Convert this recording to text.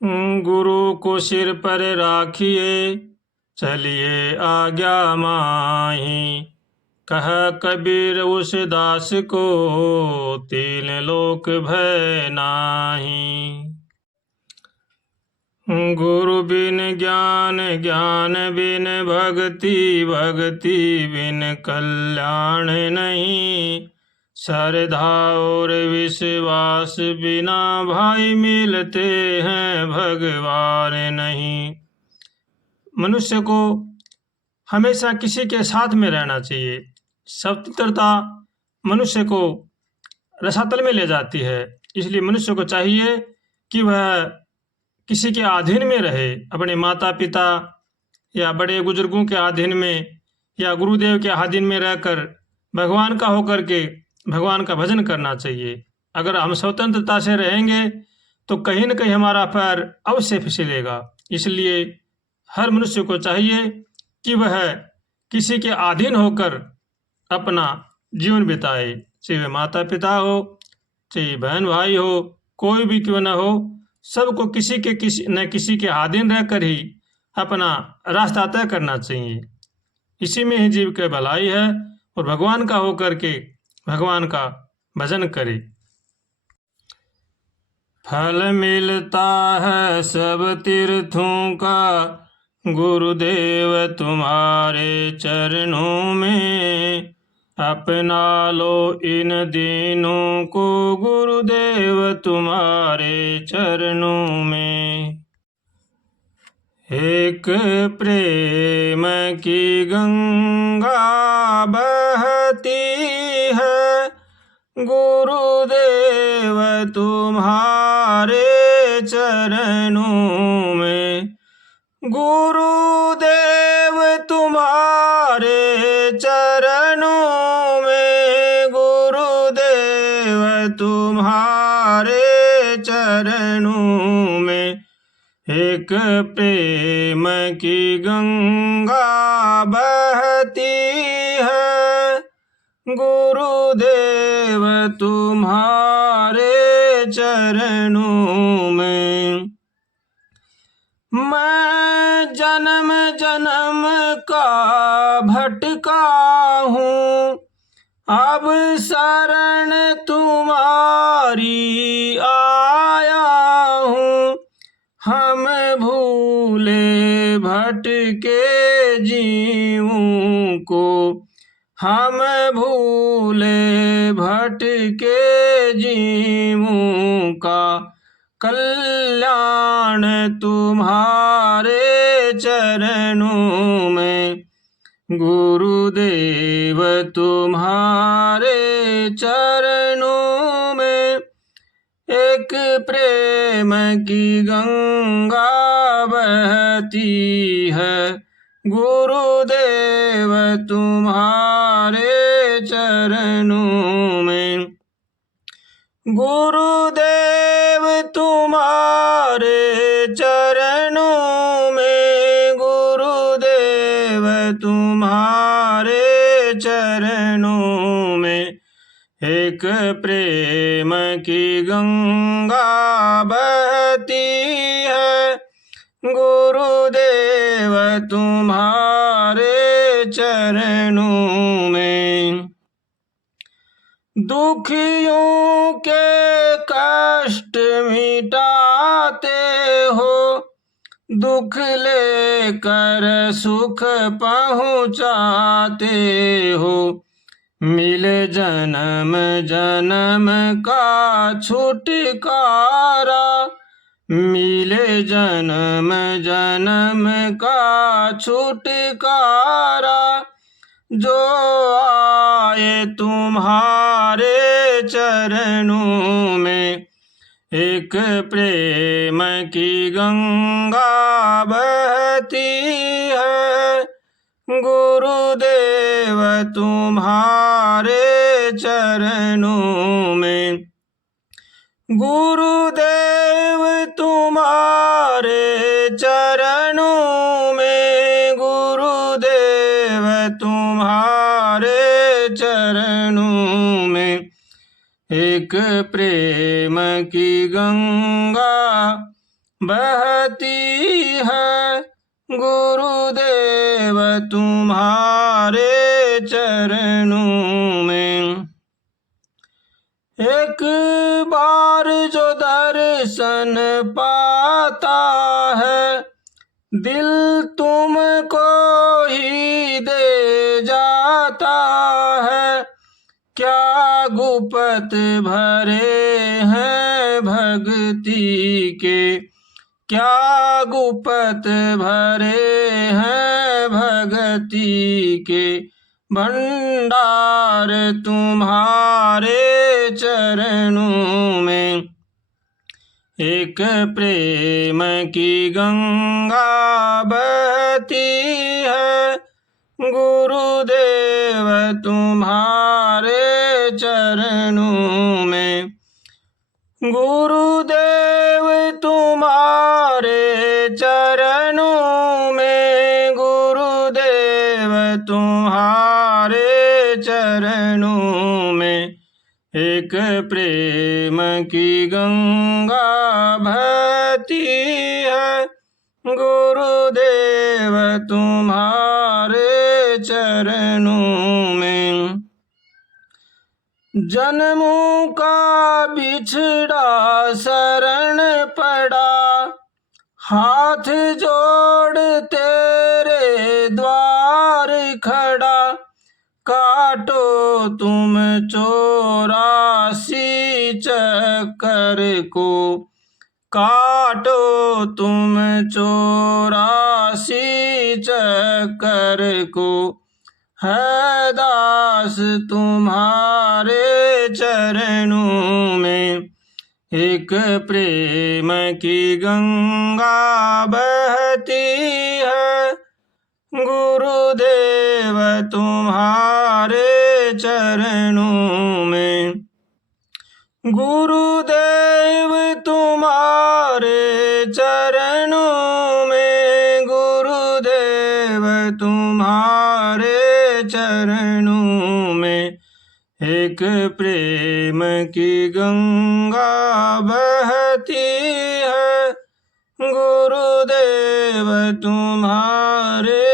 गुरु को सिर पर राखिए, चलिए आज्ञा माही। कह कबीर उस दास को, तीन लोक भय नाही। गुरु बिन ज्ञान, ज्ञान बिन भक्ति, भक्ति बिन कल्याण नहीं। श्रद्धा और विश्वास बिना भाई मिलते हैं भगवान नहीं। मनुष्य को हमेशा किसी के साथ में रहना चाहिए। स्वतंत्रता मनुष्य को रसातल में ले जाती है। इसलिए मनुष्य को चाहिए कि वह किसी के अधीन में रहे, अपने माता पिता या बड़े बुजुर्गों के अधीन में या गुरुदेव के अधीन में रहकर भगवान का होकर के भगवान का भजन करना चाहिए। अगर हम स्वतंत्रता से रहेंगे तो कहीं न कहीं हमारा पैर अवश्य फिसलेगा। इसलिए हर मनुष्य को चाहिए कि वह किसी के अधीन होकर अपना जीवन बिताए, चाहे वह माता पिता हो, चाहे बहन भाई हो, कोई भी क्यों न हो, सबको किसी के अधीन रहकर ही अपना रास्ता तय करना चाहिए। इसी में ही जीव की भलाई है और भगवान का होकर के भगवान का भजन करे। फल मिलता है सब तीर्थों का, गुरुदेव तुम्हारे चरणों में। अपना लो इन दीनों को, गुरुदेव तुम्हारे चरणों में। एक प्रेम की गंगा बहती है, गुरुदेव तुम्हारे चरणों में। गुरुदेव तुम्हारे चरणों में, गुरुदेव तुम्हारे चरणों में। एक प्रेम की गंगा बहती है, गुरुदेव तुम्हारे चरणों में। मैं जन्म जन्म का भटका हूँ, अब शरण तुम्हारी आया हूँ। हम भूले भटके जीवों को, हम भूले भटके जीवों का कल्याण तुम्हारे चरणों में। गुरुदेव तुम्हारे चरणों में। एक प्रेम की गंगा बहती है, गुरुदेव तुम्हारे चरणों में। गुरुदेव तुम्हारे चरणों में, गुरुदेव तुम्हारे चरणों में। एक प्रेम की गंगा बहती है, गुरुदेव तुम्हारे चरणों में। दुखियों के कष्ट मिटाते हो, दुख लेकर सुख पहुँचाते हो। मिल जन्म जन्म का छुटकारा, मिले जन्म जन्म का छुटकारा। जो आए तुम्हारे चरणों में। एक प्रेम की गंगा बहती है, गुरुदेव तुम्हारे चरणों में। गुरुदेव तुम्हारे चरणों में, गुरुदेव तुम्हारे चरणों में। एक प्रेम की गंगा बहती है गुरुदेव तुम्हारे चरणों में। एक बार जो दर्शन पाता है दिल तुमको ही दे जाता है। क्या गुप्त भरे हैं भक्ति के, क्या गुप्त भरे हैं भक्ति के भंडार तुम्हारे चरणों में। एक प्रेम की गंगा बहती है गुरुदेव तुम्हारे चरणों में। गुरुदेव तुम्हारे चरणों में, गुरुदेव तुम्हारे चरणों में। एक प्रेम की गंगा बहती है गुरुदेव तुम्हारे चरणों में। जन्मों का बिछड़ा शरण पड़ा, हाथ जोड़ तेरे द्वार खड़ा। काटो तुम 84 चक्कर को, काटो तुम 84 चक्कर को। है दास तुम्हारे चरणों में। एक प्रेम की गंगा बहती है गुरुदेव तुम्हारे चरणों में। गुरुदेव तुम्हारे चरणों में, गुरुदेव तुम्हारे चरणों में। एक प्रेम की गंगा बहती है गुरुदेव तुम्हारे